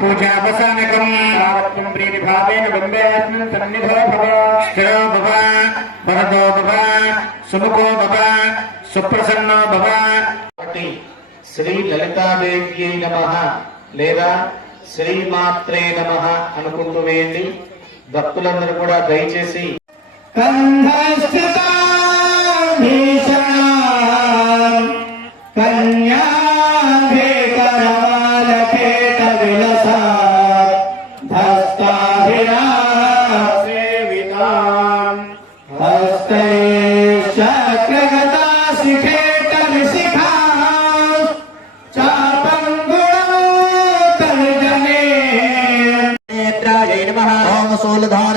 पूजावसानकम् तावत्त्वम् प्रीतिभावेन बिम्बेऽस्मिन् सन्निधो भव स्थिरो भव वरदो भव सुमुखो भव సుప్రసన్న భవతి శ్రీ లలితాదేవి నమ లేదా శ్రీమాత్రే నమ అనుకుంటూ వేయండి భక్తులందరూ కూడా దయచేసి சொல்லுதா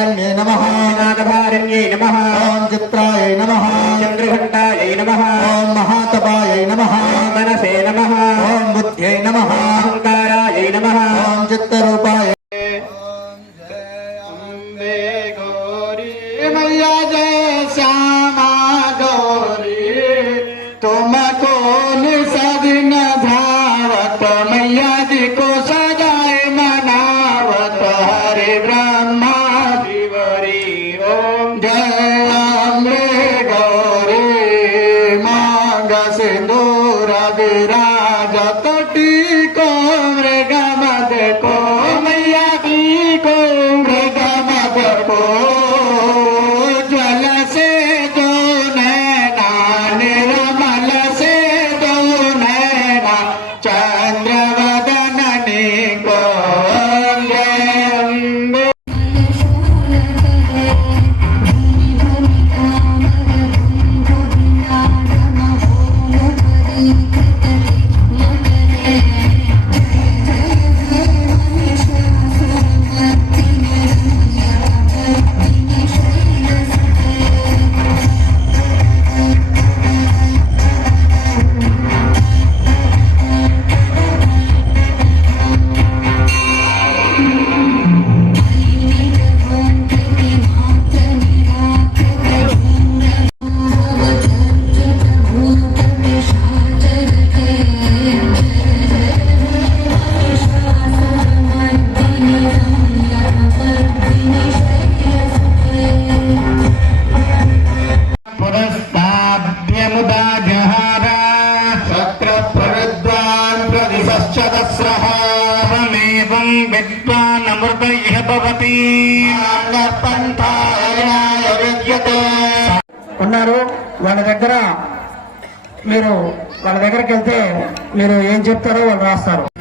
ఉన్నారు. వాళ్ళ దగ్గర మీరు వాళ్ళ దగ్గరికి వెళ్తే మీరు ఏం చెప్తారో వాళ్ళు రాస్తారు.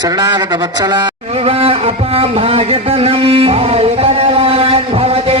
शरणागत वत्सला भागतनम भागतवान भवते।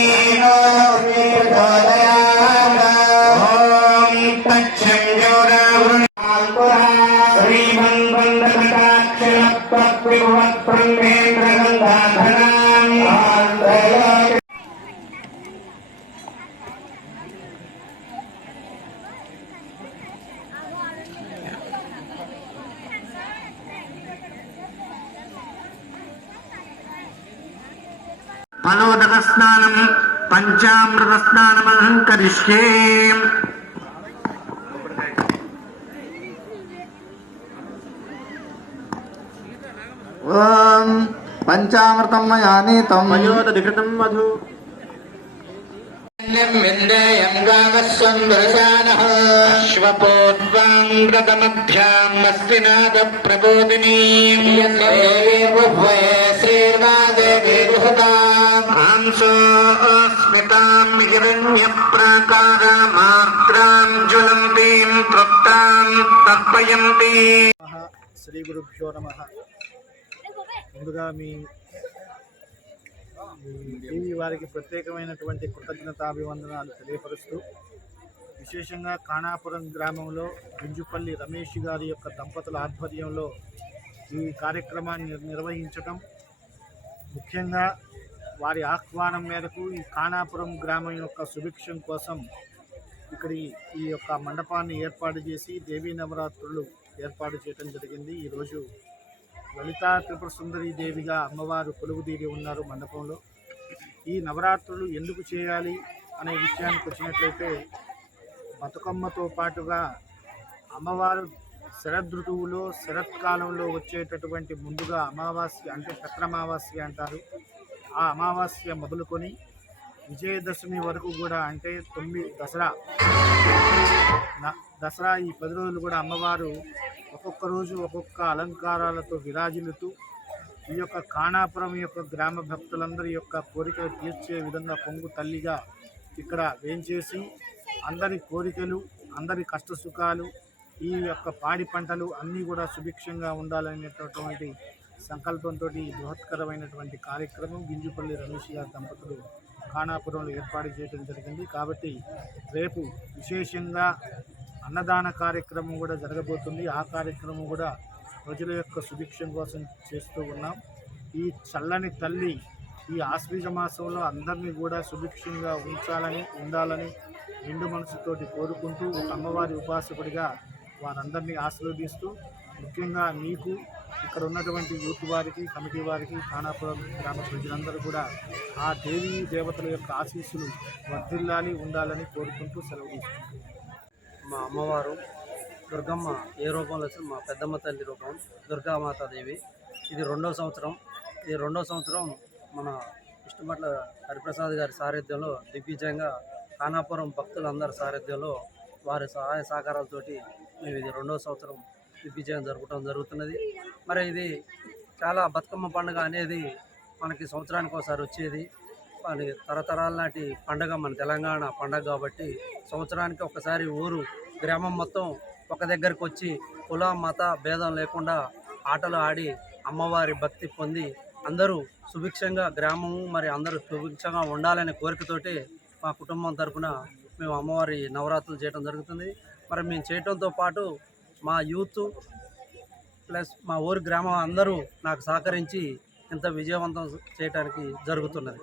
శ్రీమంగళకటాక్షణప్రభ్రహ్మేంద్రగంగాధరాం స్నానం పంచామృత స్నానమహం కరిష్యే పంచామృతం మయా నీతం మయోదధికృతం మధు శ్వపోద్వాంగ్రతమధ్యాం మస్తినాద ప్రబోధినీ స్మితాం హిరణ్య ప్రాకారమాత్రాం జ్వలంతీం తృప్తాం తర్పయంతి శ్రీ గురుభ్యో నమ ముందుగా మీ టీవీ వారికి ప్రత్యేకమైనటువంటి కృతజ్ఞతాభివందనాలు తెలియపరుస్తూ విశేషంగా కాణాపురం గ్రామంలో గుంజుపల్లి రమేష్ గారి యొక్క దంపతుల ఆధ్వర్యంలో ఈ కార్యక్రమాన్ని నిర్వహించటం ముఖ్యంగా వారి ఆహ్వానం మేరకు ఈ కాణాపురం గ్రామం యొక్క సుభిక్షం కోసం ఇక్కడి ఈ యొక్క మండపాన్ని ఏర్పాటు చేసి దేవీ నవరాత్రులు ఏర్పాటు చేయడం జరిగింది. ఈరోజు లలితా త్రిపుర సుందరి దేవిగా అమ్మవారు కొలువుదీరి ఉన్నారు మండపంలో. ఈ నవరాత్రులు ఎందుకు చేయాలి అనే విషయానికి వచ్చినట్లయితే బతుకమ్మతో పాటుగా అమ్మవారు శరదృతువులో శరత్కాలంలో వచ్చేటటువంటి ముందుగా అమావాస్య అంటే చక్రమావాస్య అంటారు. ఆ అమావాస్య మొదలుకొని విజయదశమి వరకు కూడా అంటే తొమ్మిది దసరా. న- దసరా ఈ పది రోజులు కూడా అమ్మవారు ఒక్కొక్క రోజు ఒక్కొక్క అలంకారాలతో విరాజిల్లుతూ ఈ యొక్క కాణాపురం యొక్క గ్రామ భక్తులందరి యొక్క కోరికలు తీర్చే విధంగా పొంగు తల్లిగా ఇక్కడ వేంచేసి అందరి కోరికలు అందరి కష్ట సుఖాలు ఈ యొక్క పాడి పంటలు అన్నీ కూడా సుభిక్షంగా ఉండాలనేటటువంటి సంకల్పంతో బృహత్కరమైనటువంటి కార్యక్రమం గింజుపల్లి రమేష్ గారి దంపతులు ఖానాపురంలో ఏర్పాటు చేయడం జరిగింది. కాబట్టి రేపు విశేషంగా అన్నదాన కార్యక్రమం కూడా జరగబోతుంది. ఆ కార్యక్రమం కూడా ప్రజల యొక్క సుభిక్షం కోసం చేస్తూ ఉన్నాం. ఈ చల్లని తల్లి ఈ ఆశ్వీజ మాసంలో అందరినీ కూడా సుభిక్షంగా ఉంచాలని ఉండాలని నిండు మనసుతోటి కోరుకుంటూ ఒక అమ్మవారి ఉపాసకుడిగా వారందరినీ ఆశీర్వదిస్తూ ముఖ్యంగా మీకు ఇక్కడ ఉన్నటువంటి యూత్ వారికి కమిటీ వారికి ఖానాపురం గ్రామ ప్రజలందరూ కూడా ఆ దేవీ దేవతల యొక్క ఆశీస్సులు వర్ధిల్లాలి ఉండాలని కోరుకుంటూ సెలవు మా అమ్మవారు దుర్గమ్మ ఏ రూపంలో వచ్చిన మా పెద్దమ్మ తల్లి రూపం దుర్గామాతాదేవి. ఇది రెండో సంవత్సరం. ఇది రెండో సంవత్సరం మన విష్ణుపట్ల హరిప్రసాద్ గారి సారథ్యంలో దిగ్విజయంగా ఖానాపురం భక్తులందరి సారథ్యంలో వారి సహాయ సహకారాలతోటి మేము ఇది రెండో సంవత్సరం దిగ్విజయం జరపడం జరుగుతున్నది. మరి ఇది చాలా బతుకమ్మ పండుగ అనేది మనకి సంవత్సరానికి ఒకసారి వచ్చేది. మన తరతరాల నాటి పండగ మన తెలంగాణ పండగ కాబట్టి సంవత్సరానికి ఒకసారి ఊరు గ్రామం మొత్తం ఒక దగ్గరకు వచ్చి కుల మత భేదం లేకుండా ఆటలు ఆడి అమ్మవారి భక్తి పొంది అందరూ సుభిక్షంగా గ్రామము మరి అందరూ సుభిక్షంగా ఉండాలనే కోరికతోటి మా కుటుంబం తరఫున మేము అమ్మవారి నవరాత్రులు చేయడం జరుగుతుంది. మరి మేము చేయడంతో పాటు మా యూత్ ప్లస్ మా ఊరి గ్రామం అందరూ నాకు సహకరించి ఇంత విజయవంతం చేయడానికి జరుగుతున్నది.